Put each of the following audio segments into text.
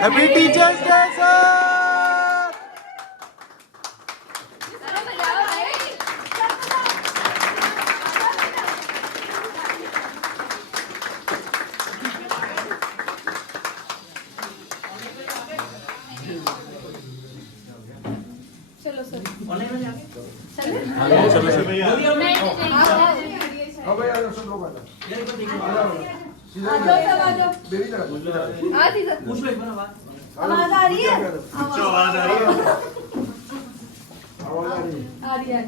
Happy teachers day sir. चलो sir चलो sir भैया हाँ भाई आ जाओ सब लोग आ जाओ मेरी तरफ आवाज आ रही है आवाज आ रही है आ रही है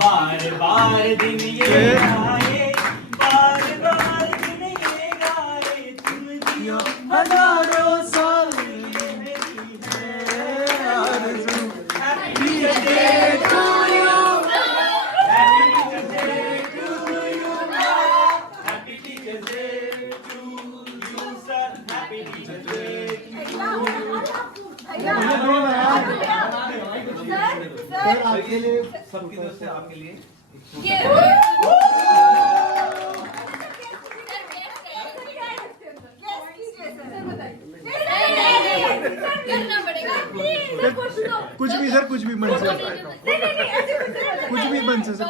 बार बार दिन ये आए, बार बार दिन ये गाए, तुम जियो हजारों साल Happy birthday to you, Happy birthday to you, Happy Teacher's Day to you, sir. Happy Teacher's Day sir आपके लिए सबकी तरफ से आपके लिए कुछ भी सर, कुछ भी मन से, कुछ भी मन से sir.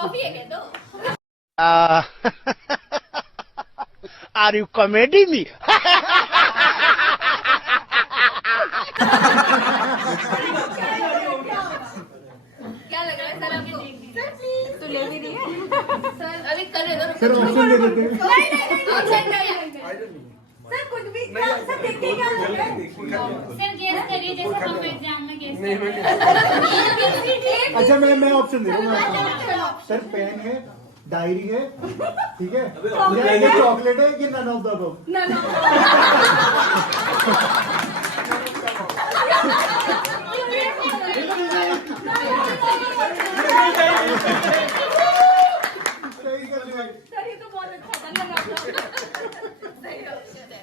Are you comedy me? क्या लग रहा है सर आपको? सर प्लीज तो ले भी रही है सर अभी कर दे दो सर ऑप्शन दे देते हैं। नहीं सर कुछ भी सर देखिए क्या लग रहा है सर गेस करिए जैसे हम एग्जाम में गेस करते अच्छा मैं ऑप्शन दे रहा हूँ सर। पेन है, डायरी है, ठीक है, या ये चॉकलेट है, ये नन ऑफ द अबव। ना ना सर ये तो बहुत अच्छा था ना सही ऑप्शन है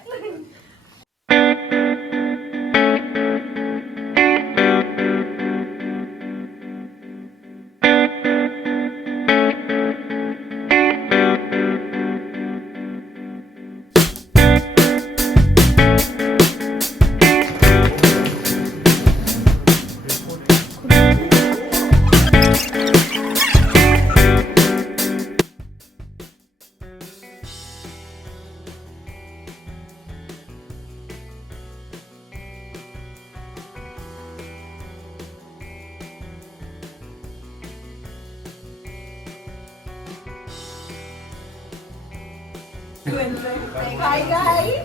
हाय गाइस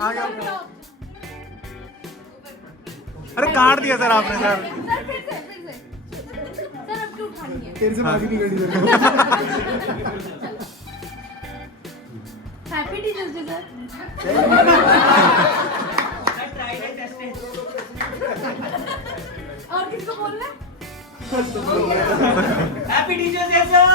आ गया। अरे काट दिया सर आपने सर। सर फिर से सर अब क्यों उठानी है तेरे से बाकी नहीं कटी sir. Happy teachers day sir और किसको बोलना है Happy Teacher's Day, sir.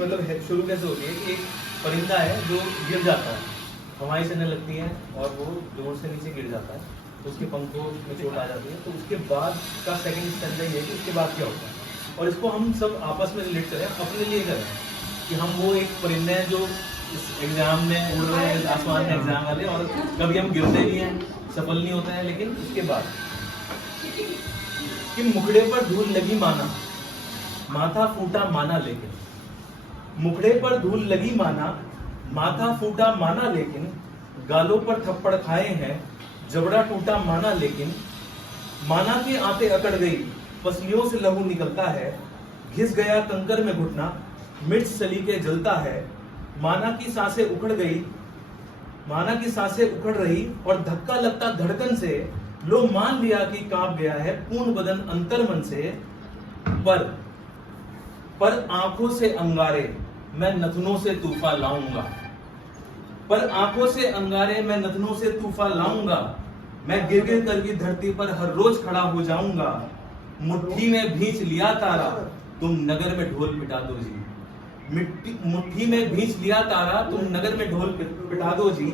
मतलब शुरू कैसे होती है कि एक परिंदा है जो गिर जाता है, हवाएं चलने लगती हैं और वो जोर से नीचे गिर जाता है, तो उसके पंखों में चोट आ जाती है। तो उसके बाद का सेकंड स्टेप ये है कि उसके बाद क्या होता है, और इसको हम सब आपस में रिलेट करें, अपने लिए करें कि हम वो एक परिंदे हैं जो इस एग्जाम में उड़ रहे हैं आसमान में एग्जाम वाले, और कभी हम गिरते भी हैं, सफल नहीं होते हैं, लेकिन उसके बाद कि मुखड़े पर धूल लगी माना, माथा फूटा माना, लेकिन मुखड़े पर धूल लगी माना, माथा फूटा माना, लेकिन गालों पर थप्पड़ खाए हैं, जबड़ा टूटा माना, लेकिन माना की आंतें अकड़ गई, पसलियों से लहू निकलता है, घिस गया कंकर में घुटना, मिर्च सलीके जलता है, माना की सांसें उखड़ गई, माना की सांसें उखड़ रही और धक्का लगता धड़कन से, लो मान लिया कि कांप गया है पूर्ण बदन अंतर मन से, पर आंखों से अंगारे मैं नथनों से तूफा लाऊंगा, पर आंखों से अंगारे मैं नथनों से तूफा लाऊंगा, मैं गिर गिर कर की धरती पर हर रोज खड़ा हो जाऊंगा, मुट्ठी में भींच लिया तारा तुम नगर में ढोल पिटा दो जी, मुट्ठी में भींच लिया तारा तुम नगर में ढोल पिटा दो जी,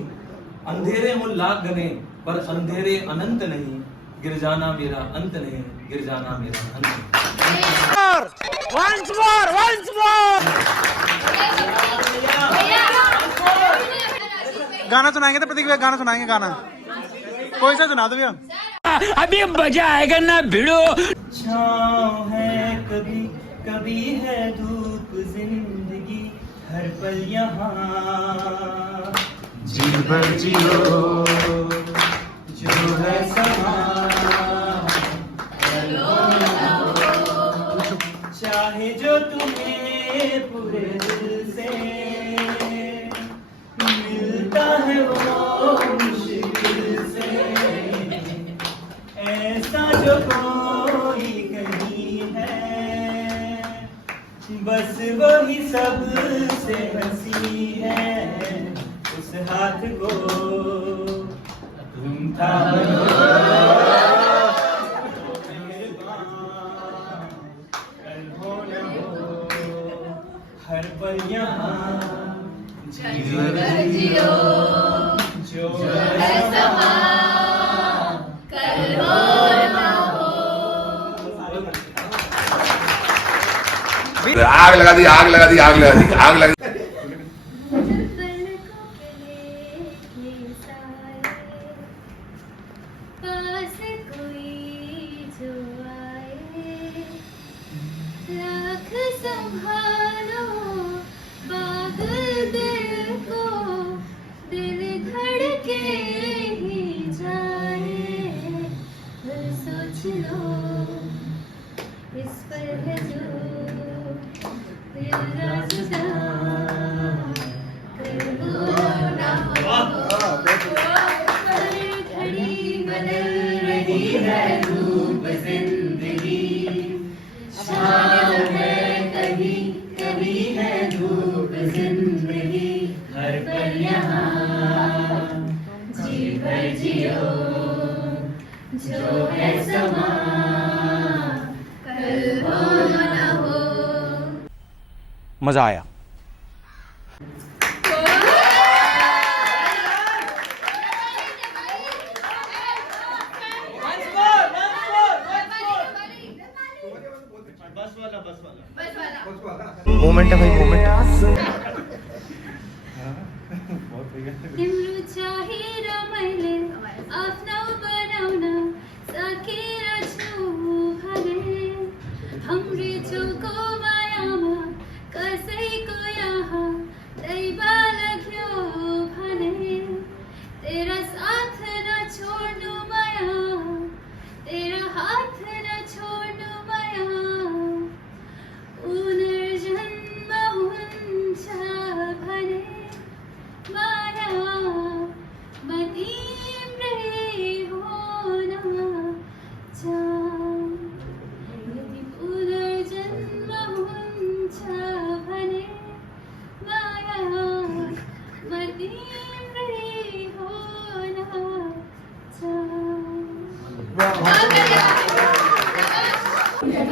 अंधेरे हो लाख घने पर अंधेरे अनंत नहीं, गिर जाना मेरा अंत नहीं, गिर जाना मेरा अंत नहीं। Once more! गाना सुनाएंगे तो प्रतीक भैया गाना सुनाएंगे, गाना कोई सा सुना दो भैया। अभी मजा आएगा ना भिड़ो। छाँव है कभी कभी है धूप, जिंदगी हर पल यहाँ, जी भर जियो जो है समा, चाहे जो तुम्हें पूरे दिल से मिलता है वो मुश्किल से, ऐसा जो कोई कहीं है, बस वही सबसे हंसी है, उस हाथ को तुम थामो, हर पल यहाँ जियो जो है समा, कल हो ना हो। आग लगा दी, आग लगा दी, आग लगा दी, आग लगा दी। इस पर है जो तेरा जुदा, कर हो ना हो, हर घड़ी बदल रही है रूप जिंदगी, शाम है कभी कभी है धूप जिंदगी, हर पल यहाँ जी भर जियो जो है समा, कल हो ना हो। मजा आया। मोमेंट है भाई, मोमेंट। तिम्रो चाहिएर मैले आफ्नो बनाउन सकेर छु भने, हाम्रै छेउको मायामा कसैको यहाँ दैवा लाग्यो भने, तेरा साथ न छोड्नु माया, तेरा हात न छोड्नु माया, पुनर्जन्म हुन्छ भने माया म तिम्रै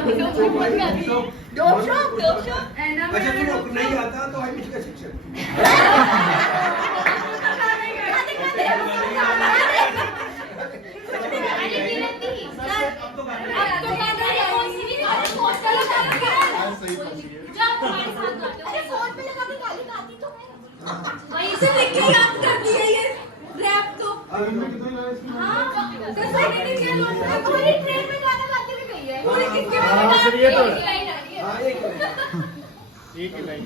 अच्छा तुम नहीं आता तो आई मिस का शिक्षण वहीं से देख के याद कर दिया ये रैप तो। इनमें कितने लाए इसकी? हाँ, पूरी ट्रेन में गाना गाते हुए गई है। पूरी किसके में हाँ, गाना फिर ये तो है। लाइन आ रही है। हाँ एक एक ही लाइन।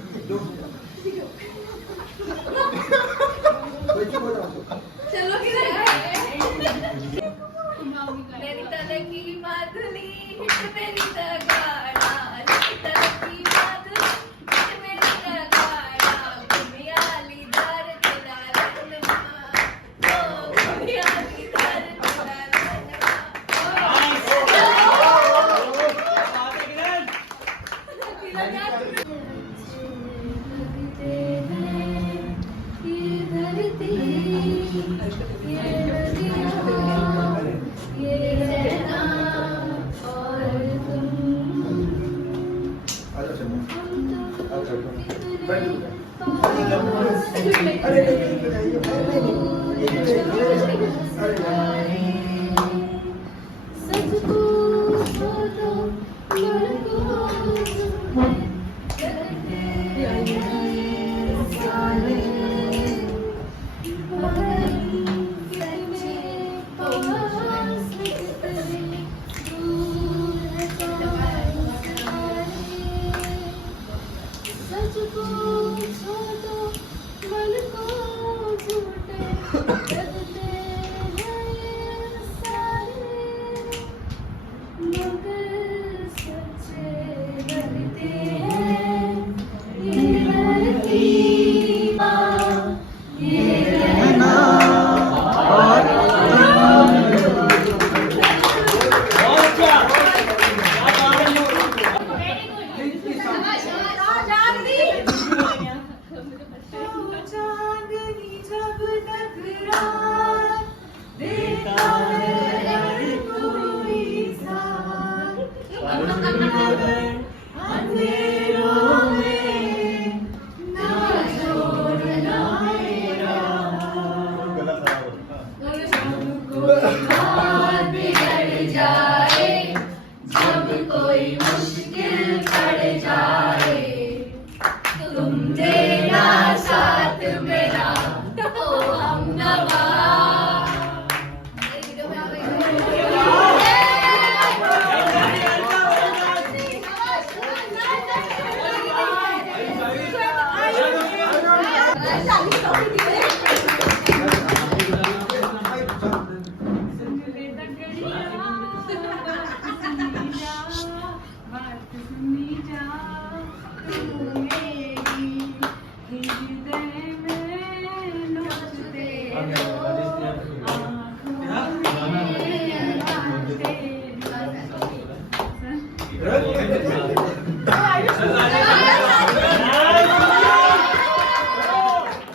चलो किधर मेरी तरह की माधुरी हिट मेरी तगाड़ा मेरी तरह की माधुरी हिट मेरी तगाड़ा घुमियाली दार तेरा रंगमा ओ घुमियाली दार तेरा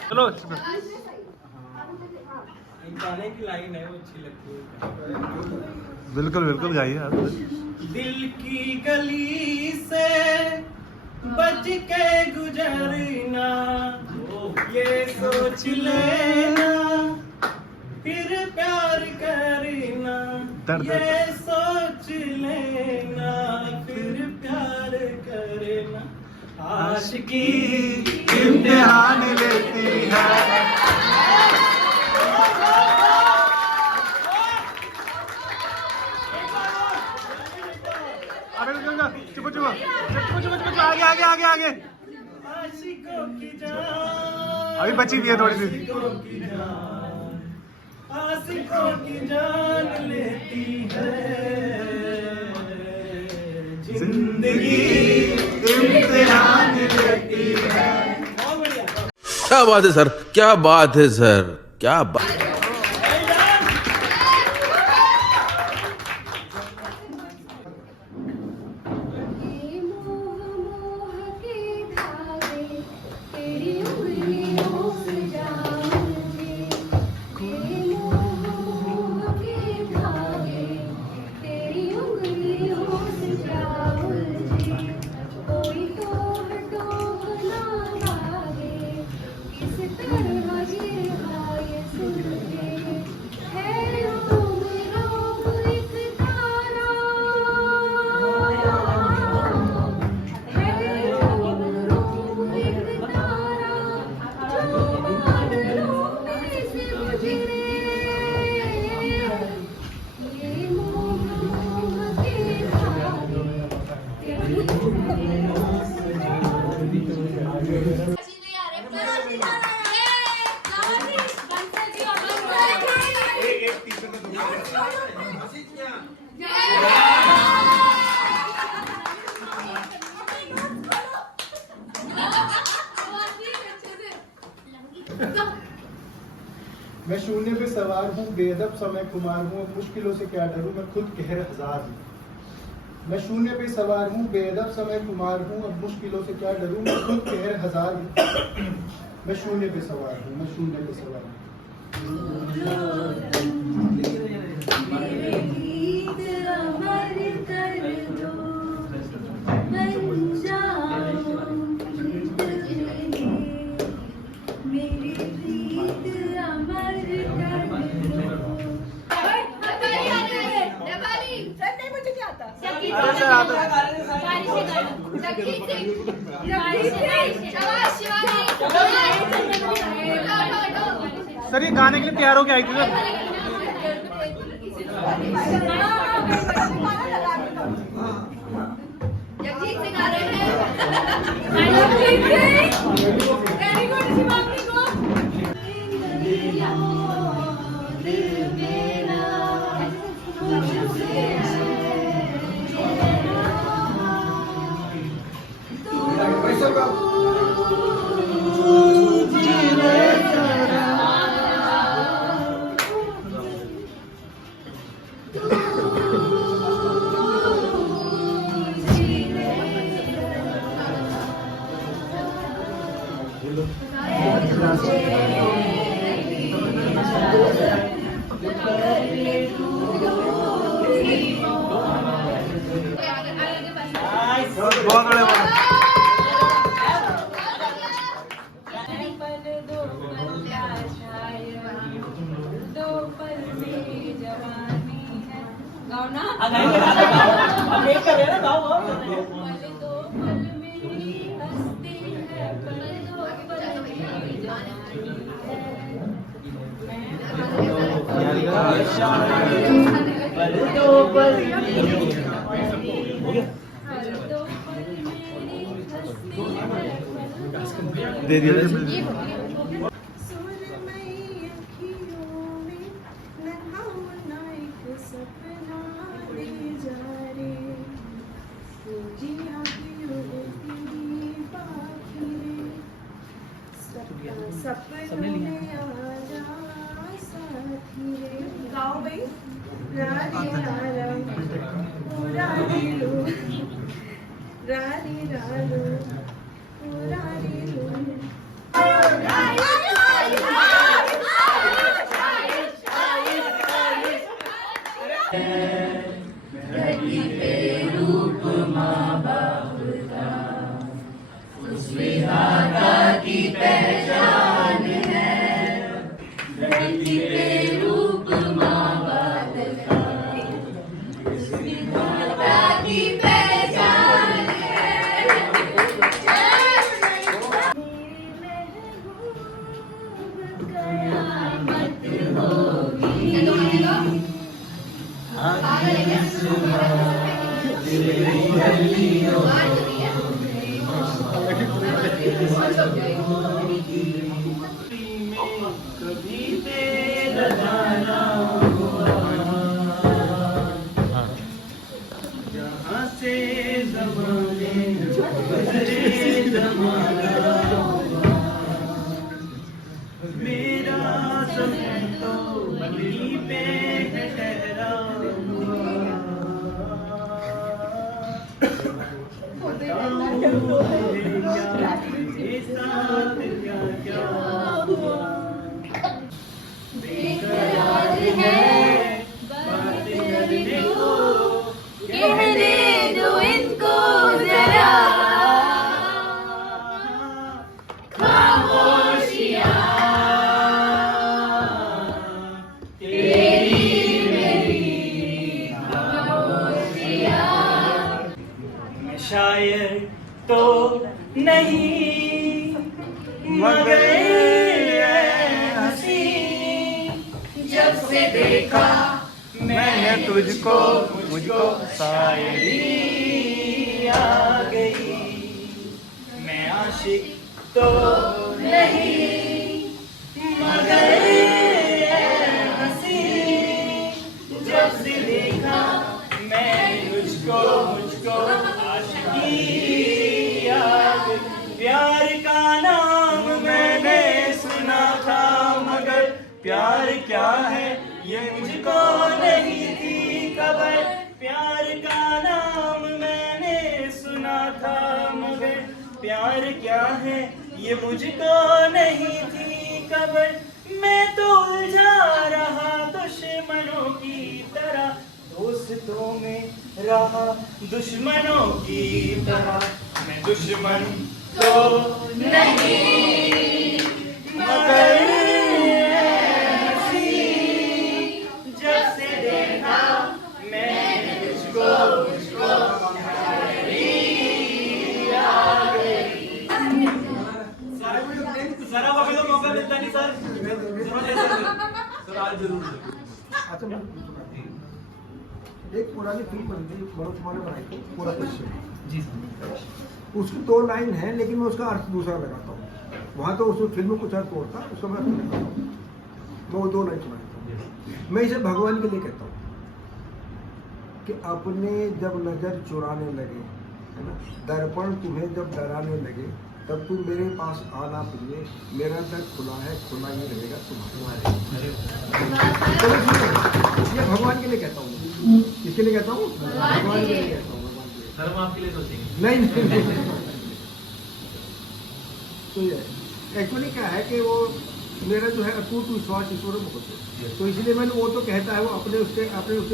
चलो गाने की लाइन है वो अच्छी लगती है। बिल्कुल बिल्कुल गाइए आप। दिल की गली से बच के गुजरना ये सोच लेना फिर प्यार करना दर्द। ये सोच लेना फिर प्यार करना आशिकी इम्तिहान लेती है। अरे चुप चुप चुप चुप चुप आगे आगे आगे आगे। आशिकों की जान अभी बची भी है थोड़ी सी। आशिकों की जान लेती है जिंदगी इम्तिहान लेती है। क्या बात है सर, क्या बात है सर, क्या बात। तेरी उंगलियों से जाऊं शून्य पे सवार हूँ, बेअदब समय खुमार हूँ, अब मुश्किलों से क्या डरूं, मैं खुद कहर हजार हूँ। मैं शून्य पे सवार हूँ, बेअदब समय खुमार हूँ, अब मुश्किलों से क्या डरूं, मैं खुद कहर हजार हूँ। मैं शून्य पे सवार हूँ, मैं शून्य पे सवार हूँ। सर ये गाने के लिए तैयार होके आई थी सर। जगजीत सिंह आ रहे हैं। जगजीत सिंह वेरी गुड शिवांगी को। बहुत बड़े दे दिया। गाओ भाई। शायर तो नहीं मगर हंसी, जब से देखा मैंने तुझको मुझको शायरी आ गई। मैं आशिक तो नहीं मगर हंसी, जब से देखा मैं मुझको प्यार का नाम मैंने सुना था मगर प्यार मुझको नहीं थी खबर, प्यार का नाम मैंने सुना था मगर प्यार क्या है ये मुझको नहीं थी खबर। मैं तो उलझा रहा दुश्मनों की तरह, दोस्तों में रहा दुश्मनों की तरह। मैं दुश्मन तो नहीं मगर ऐसी जब से देखा मैंने तुझको प्यारी आ गई। सर अब अभी तो मौका मिलता नहीं सर। सर आज जरूर। अच्छा मैं सुनाती हूँ। एक पुरानी फिल्म बनी थी, मनोज कुमार ने बनाई थी, पूरा पश्चिम जी सर। उसकी 2 लाइन है लेकिन मैं उसका अर्थ दूसरा लगाता हूँ। वहाँ तो उस फिल्म में कुछ अर्थ और था, उसका मैं अर्थ लगाता हूँ। मैं वो 2 लाइन सुनाता हूँ। मैं इसे भगवान के लिए कहता हूँ कि अपने जब नजर चुराने लगे, है ना, दर्पण तुम्हें जब डराने लगे, तब तुम मेरे पास आना प्रिय, मेरा दर खुला है, खुला ही रहेगा तुम्हारे। चलो सुनो, ये भगवान के लिए कहता हूँ। किसके लिए कहता हूँ? भगवान के लिए कहता हूँ। भगवान के लिए। सर हम आपके लिए सोचेंगे। नहीं तो ये एक्चुअली क्या है कि वो मेरा जो है अटूट विश्वास ईश्वर में होते, तो इसलिए मैंने वो तो कहता है, वो अपने उसके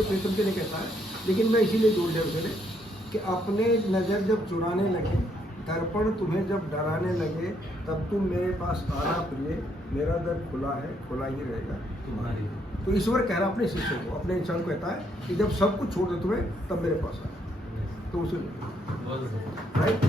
प्रीतम के लिए कहता है, लेकिन मैं इसीलिए जोड़ दिया उसने कि अपने नज़र जब चुराने लगे, दर्पण तुम्हें जब डराने लगे, तब तुम मेरे पास आना प्रिय, मेरा दर खुला है, खुला ही रहेगा तुम्हारी। तो ईश्वर कह रहा अपने शिष्य को, अपने इंसान को कहता है कि जब सब कुछ छोड़ दे तुम्हें, तब मेरे पास आए। तो उसे राइट